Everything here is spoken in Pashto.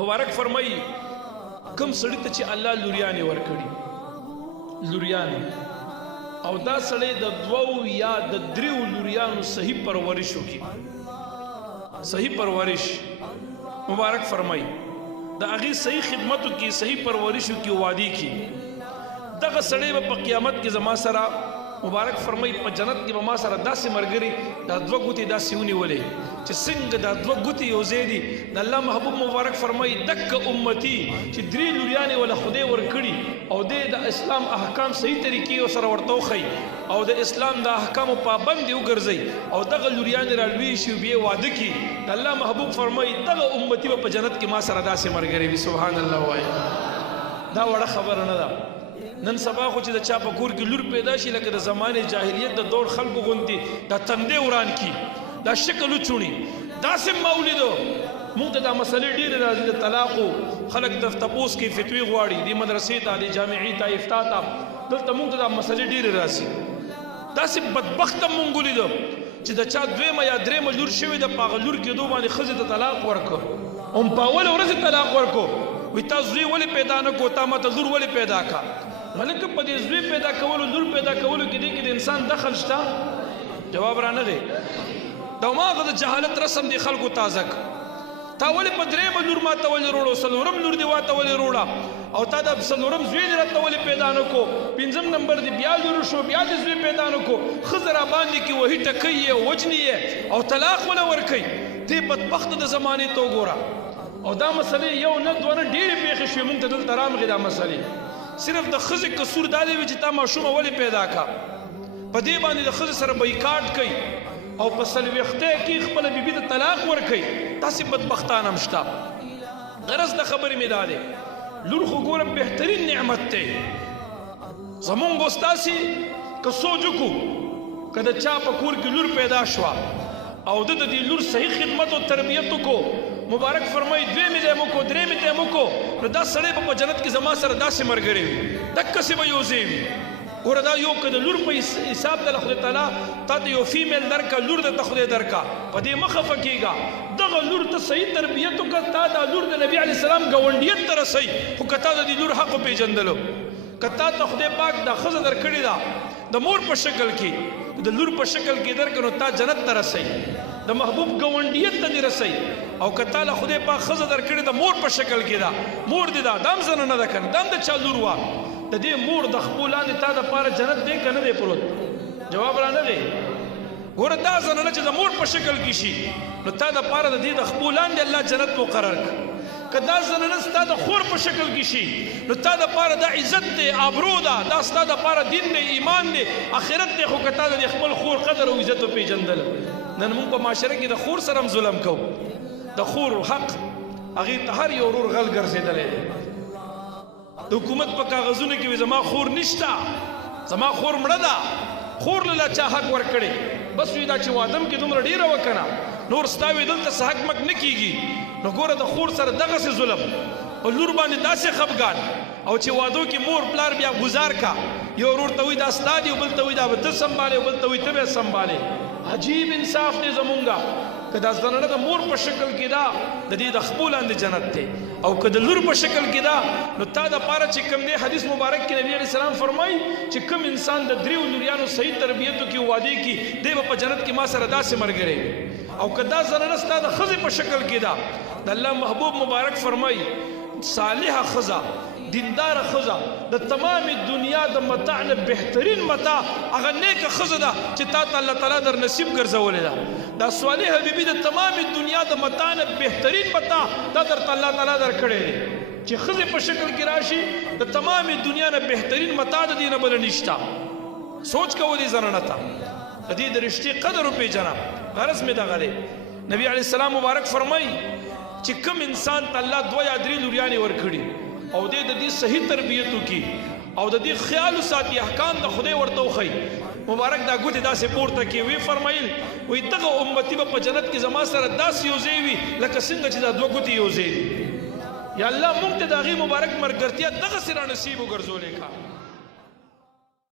مبارک فرمایي کم سړی ته چې الله لوریانې ورکړي لوریانې او دا سړی د دوو یا د دریو لوریانو صحیح پرورش وکړي صحیح پرورش مبارک فرمایي د هغې صحیح خدمت وکړي صحیح پرورش وکړي وعدې کړي دغه سړی به په قیامت کې زما سره مبارک فرمایي په جنت کې به ما سره داسې ملګري دا دوه ګوتې داسې ونیولې چې څنګه دا دوه ګوتې یو ځای دي د الله محبوب مبارک فرمایي دکه امتي چې درې لوریانې وله خدای ورکړي او دی د اسلام احکام صحیح طریقې سره ورته وښیي او د اسلام د احکامو پابند یې وګرځوي او دغه لوریانې رالویې شي بیا واده کړي د الله محبوب فرمایي دغه امتي به په جنت کې ما سره داسې ملګري وي سبحان الله وایي دا وړه خبره نه ده نن سبا خو چې د چا په کور کې لور پیدا شي لکه د زمانې جاهلیت د دور خلکو غوندې دا تندې وران کی دا شکل وچوڼي داسې مولدو موږ ته دا مسلې ډېرې راځي د طلاقو خلک د تپوس کې فتوی غواړي د مدرسې ته د جامعې ته افتا ته دلته موږ ته دا مسلې ډېرې راځي داسې بدبخته موږ ولیدو چې د چا دویمه یا درېیمه لور شوې ده په هغه لور کېدو باندې ښځې ته طلاق ورکړو هم په اوله ورځې طلاق ورکړو وایي تا زوی ولې پیدا نه کړو تا ماته لور ولې پیدا کړه ملکه په دې زوی پیدا کولو لور پیدا کولو کې دې کې د انسان دخل شته جواب را نه دی دا هماغه د جهالت رسم دی خلکو تازه تا ولې په درېیمه لور ما ته ولې روړو څلورم لور دې وا ته ولې روړه او تا د څلورم زوی دې راته ولې پیدا نه کړو پنځم نمبر دې بیا لور شو بیا دې زوی پیدا نه کړو ښځه را باندې کې وهي ټکوي یې وجني یې او طلاق وله ورکوي دې بدبخته د زمانې ته وګوره او دا مسلې یو نه دوه نه ډېرې پېښې شوې مونږ ته دلته رامغې دا مسلې صرف د ښځې قصور دا دی چې تا ماشومه ولې پیدا کا په دې باندې د ښځې سره بایکاټ کوي او په څلوېښتۍ کې خپله بیبي ته طلاق ورکوي داسې بدبختان هم شته غرض د خبرې مې دا دی لور خو ګوره بهترین نعمت دی زمونږ اوس داسې که سوچ وکړو که د چا په کور کې لور پیدا شوه او د دې لور صحیح خدمت او تربیت وکړو مبارک فرمایي دویمې ځای مو کو درېیمې ځای مو کو نو دا سړی به په جنت کې زما سره داسې ملګری وي دقسې به یو ځای وي ګوره دا یو که د لور په حساب ته خدای تعالی تا ته یو فیمیل درکړه لور درته خدای درکړه په دې مه خفه کېږه دغه لور ته صحیح تربیت وکړه تا دا لور د نبي علیه السلام ګاونډیت ته رسوي خو که تا د دې لور حق وپېژندلو که تا ته خدای پاک دا ښځه درکړې ده د مور په شکل کې د لور په شکل کې درکړه نو تا جنت ته رسوي د محبوب ګاونډیت ته دې رسوي او که تا له خدای پاک ښځه درکړې ده مور په شکل کې ده مور دې ده دا هم زنانه ده که نه دا هم د چا لور وه د دې مور د خپو لاندې تا دپاره جنت دی که نه دی پروت جواب را نه دی ګوره دا زنانه چې د مور په شکل کې شي نو تا دپاره د دې د خپو لاندې الله جنت مقرر کړ که دا زنانه ستا د خور په شکل کې شي نو تا دپاره دا عزت دی آبرو ده دا ستا دپاره دین دی ایمان دی آخرت دی خو که تا د خپل خور قدر او عزت وپېژندله نن موږ په معاشره کې د خور سره هم ظلم کوو د خور حق هغې ته هر یو ورور غل ګرځېدلی دی د حکومت په کاغذونو کې وي زما خور نشته زما خور مړه ده خور له چا حق ورکړی بس وي دا چې وادم کې دومره ډېره وکنه نور ستا وي دلته څه حق مک نه کېږي نو ګوره د خور سره دغسې ظلم په لور باندې داسې خفګان او چې وادو کې مور پلار بیا گزار کا یو ورور ته وي دا ستا دی او بل ته وي دا به ته سنبالې او بل ته وي ته به سنبالې عجیب انصاف دی زمونږه که دا زنانه د مور په شکل کې ده د دې د خپو لاندې جنت دی او که د لور په شکل کې ده نو تا دپاره چې کوم دی حدیث مبارک کې نبي علیه السلام فرمایي چې کوم انسان د دریو لوریانو صحیح تربیت وکړي وعدې کړي دی به په جنت کې ما سره داسې ملګری او که دا زنانه ستا د ښځې په شکل کې ده د الله محبوب مبارک فرمایي صالحه ښځه دینداره ښځه د تمام دنیا د متاع نه بهترین متاع هغه نیکه ښځه ده چې تا ته الله تعالی در نصیب ګرځولې ده دا صالحه بیبي د تمام دنیا د متاع نه بهترین متاع دا درته الله تعالی درکړی دی چې ښځې په شکل کې راشي د تمام دنیا نه بهترین متاع د دې نه بله نشته سوچ کوو دې زنانه ته د دې د رښتې قدر وپېژنه غرض مې دغه دی نبي علیه السلام مبارک فرمایي چې کوم انسان ته الله دوه یا درې لوریانې ورکړي او دې د دې صحیح تربیت وکړي او د دې خیال وساتي احکام د خدای ورته وښیي مبارک دا ګوتې داسې پورته کې وی فرمایل وایي دغه امتي به په جنت کې زما سره داسې یو ځای وي لکه څنګه چې دا دوه ګوتې یو ځای دي یا الله موږ ته د هغې مبارک ملګرتیا دغسې را نصیب وګرځولې کا